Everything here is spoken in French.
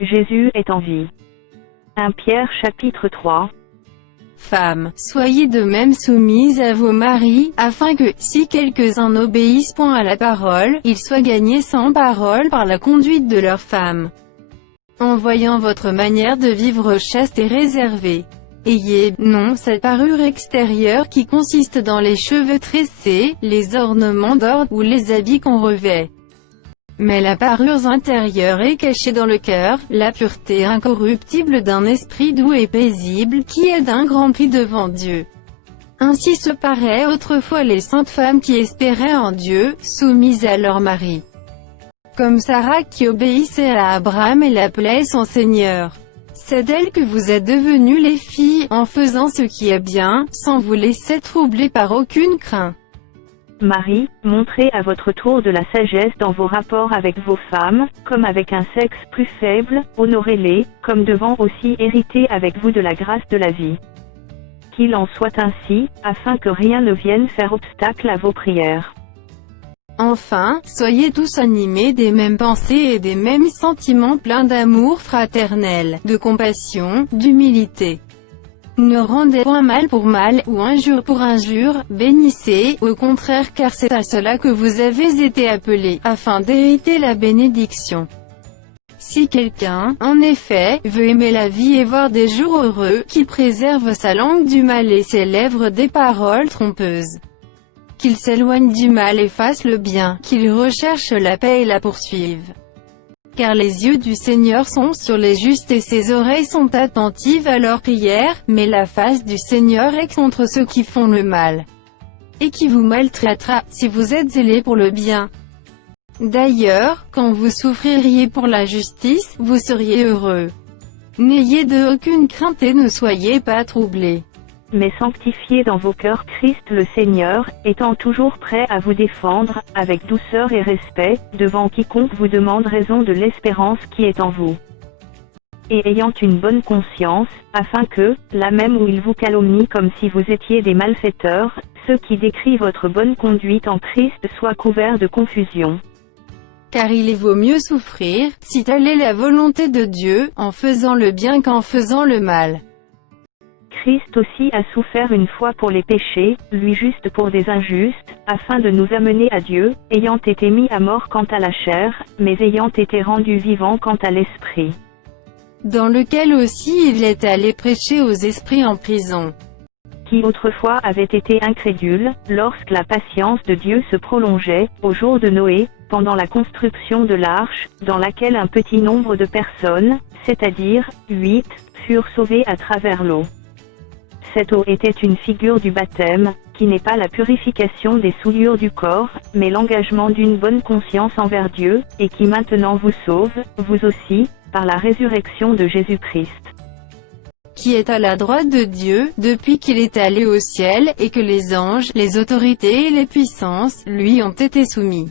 Jésus est en vie. 1 Pierre chapitre 3. Femmes, soyez de même soumises à vos maris, afin que, si quelques-uns n'obéissent point à la parole, ils soient gagnés sans parole par la conduite de leurs femmes, en voyant votre manière de vivre chaste et réservée. Ayez, non cette parure extérieure qui consiste dans les cheveux tressés, les ornements d'or, ou les habits qu'on revêt. Mais la parure intérieure est cachée dans le cœur, la pureté incorruptible d'un esprit doux et paisible, qui est d'un grand prix devant Dieu. Ainsi se paraient autrefois les saintes femmes qui espéraient en Dieu, soumises à leur mari. Comme Sarah qui obéissait à Abraham et l'appelait son Seigneur. C'est d'elle que vous êtes devenues les filles, en faisant ce qui est bien, sans vous laisser troubler par aucune crainte. Marie, montrez à votre tour de la sagesse dans vos rapports avec vos femmes, comme avec un sexe plus faible, honorez-les, comme devant aussi hériter avec vous de la grâce de la vie. Qu'il en soit ainsi, afin que rien ne vienne faire obstacle à vos prières. Enfin, soyez tous animés des mêmes pensées et des mêmes sentiments pleins d'amour fraternel, de compassion, d'humilité. Ne rendez point mal pour mal, ou injure pour injure, bénissez, au contraire car c'est à cela que vous avez été appelés, afin d'hériter la bénédiction. Si quelqu'un, en effet, veut aimer la vie et voir des jours heureux, qu'il préserve sa langue du mal et ses lèvres des paroles trompeuses. Qu'il s'éloigne du mal et fasse le bien, qu'il recherche la paix et la poursuive. Car les yeux du Seigneur sont sur les justes et ses oreilles sont attentives à leurs prières, mais la face du Seigneur est contre ceux qui font le mal, et qui vous maltraitera, si vous êtes zélés pour le bien. D'ailleurs, quand vous souffririez pour la justice, vous seriez heureux. N'ayez de aucune crainte et ne soyez pas troublés. Mais sanctifiez dans vos cœurs Christ le Seigneur, étant toujours prêt à vous défendre, avec douceur et respect, devant quiconque vous demande raison de l'espérance qui est en vous. Et ayant une bonne conscience, afin que, là même où ils vous calomnient comme si vous étiez des malfaiteurs, ceux qui décrient votre bonne conduite en Christ soient couverts de confusion. Car il vaut mieux souffrir, si telle est la volonté de Dieu, en faisant le bien qu'en faisant le mal. Christ aussi a souffert une fois pour les péchés, lui juste pour des injustes, afin de nous amener à Dieu, ayant été mis à mort quant à la chair, mais ayant été rendu vivant quant à l'esprit. Dans lequel aussi il est allé prêcher aux esprits en prison, qui autrefois avaient été incrédules, lorsque la patience de Dieu se prolongeait, au jour de Noé, pendant la construction de l'arche, dans laquelle un petit nombre de personnes, c'est-à-dire 8, furent sauvées à travers l'eau. Cette eau était une figure du baptême, qui n'est pas la purification des souillures du corps, mais l'engagement d'une bonne conscience envers Dieu, et qui maintenant vous sauve, vous aussi, par la résurrection de Jésus-Christ. Qui est à la droite de Dieu, depuis qu'il est allé au ciel, et que les anges, les autorités et les puissances, lui ont été soumis.